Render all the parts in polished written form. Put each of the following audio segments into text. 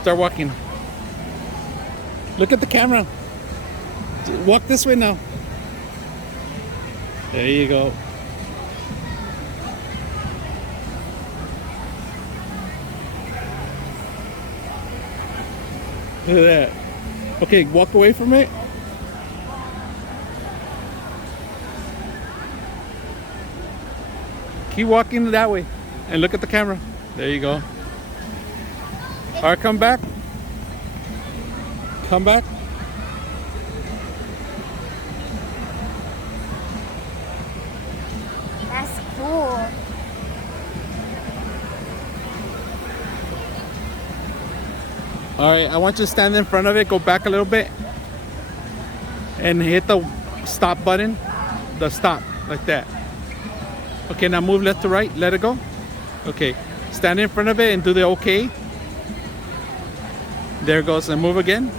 Start walking. Look at the camera. Walk this way now. There you go. Look at that. Okay, walk away from it. Keep walking that way and look at the camera. There you go. All right, come back. Come back. That's cool. All right, I want you to stand in front of it, go back a little bit, and hit the stop button. The stop, like that. Okay, now move left to right, let it go. Okay, stand in front of it and do the okay. There it goes, and move again.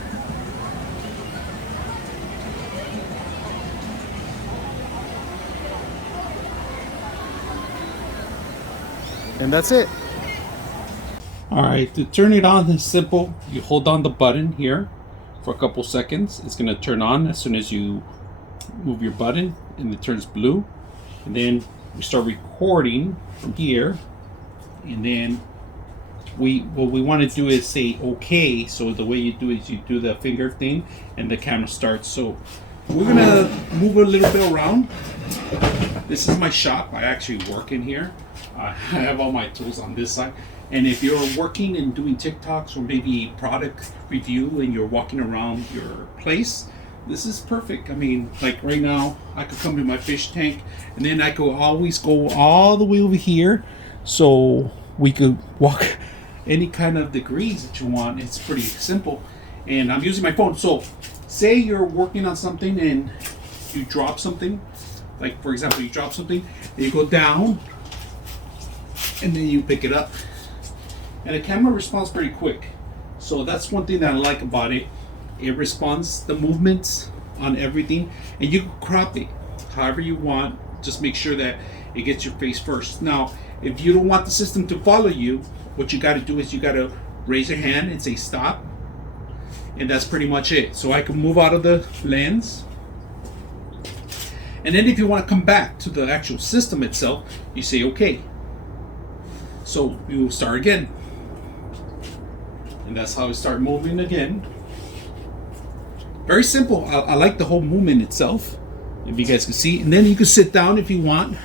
And that's it. All right, to turn it on is simple. You hold down the button here for a couple seconds. It's gonna turn on as soon as you move your button, and it turns blue. And then we start recording from here. And then what we want to do is say okay. So the way you do is you do the finger thing and the camera starts. So we're gonna move a little bit around. This is my shop. I actually work in here. I have all my tools on this side. And if you're working and doing TikToks or maybe product review and you're walking around your place, this is perfect. I mean, like right now, I could come to my fish tank and then I could always go all the way over here. So we could walk any kind of degrees that you want. It's pretty simple. And I'm using my phone. So say you're working on something and you drop something. Like for example, you drop something and you go down and then you pick it up. And the camera responds pretty quick. So that's one thing that I like about it. It responds the movements on everything, and you can crop it however you want. Just make sure that it gets your face first. Now, if you don't want the system to follow you, what you got to do is you got to raise your hand and say stop, and that's pretty much it. So I can move out of the lens, and then if you want to come back to the actual system itself, you say okay. So you start again, and that's how we start moving again. Very simple. I like the whole movement itself, if you guys can see. And then you can sit down if you want.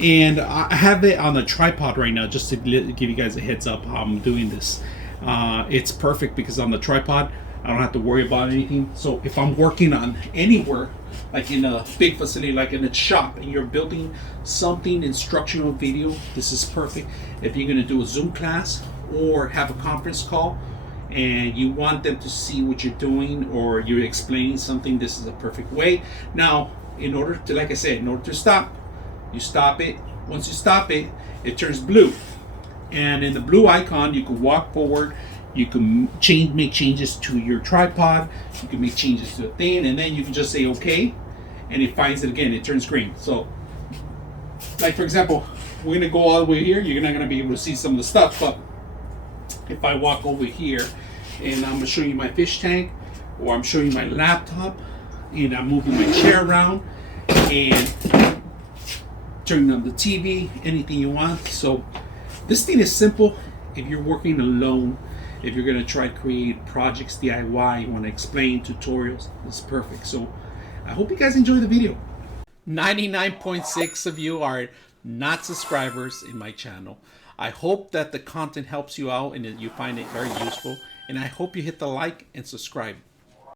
And I have it on a tripod right now, just to give you guys a heads up how I'm doing this. It's perfect because on the tripod, I don't have to worry about anything. So if I'm working on anywhere, like in a big facility, like in a shop, and you're building something, instructional video, this is perfect. If you're going to do a Zoom class or have a conference call, and you want them to see what you're doing or you're explaining something, this is a perfect way. Now, in order to, like I said, in order to stop, you stop it. Once you stop it, it turns blue. And in the blue icon, you can walk forward, you can make changes to your tripod, you can make changes to the thing, and then you can just say okay, and it finds it again, it turns green. So, like for example, we're gonna go all the way here, you're not gonna be able to see some of the stuff, but if I walk over here and I'm showing you my fish tank, or I'm showing you my laptop, and I'm moving my chair around and turning on the TV, anything you want. So this thing is simple. If you're working alone, if you're going to try to create projects DIY, you want to explain tutorials, it's perfect. So I hope you guys enjoy the video. 99.6 of you are not subscribers in my channel. I hope that the content helps you out and that you find it very useful. And I hope you hit the like and subscribe.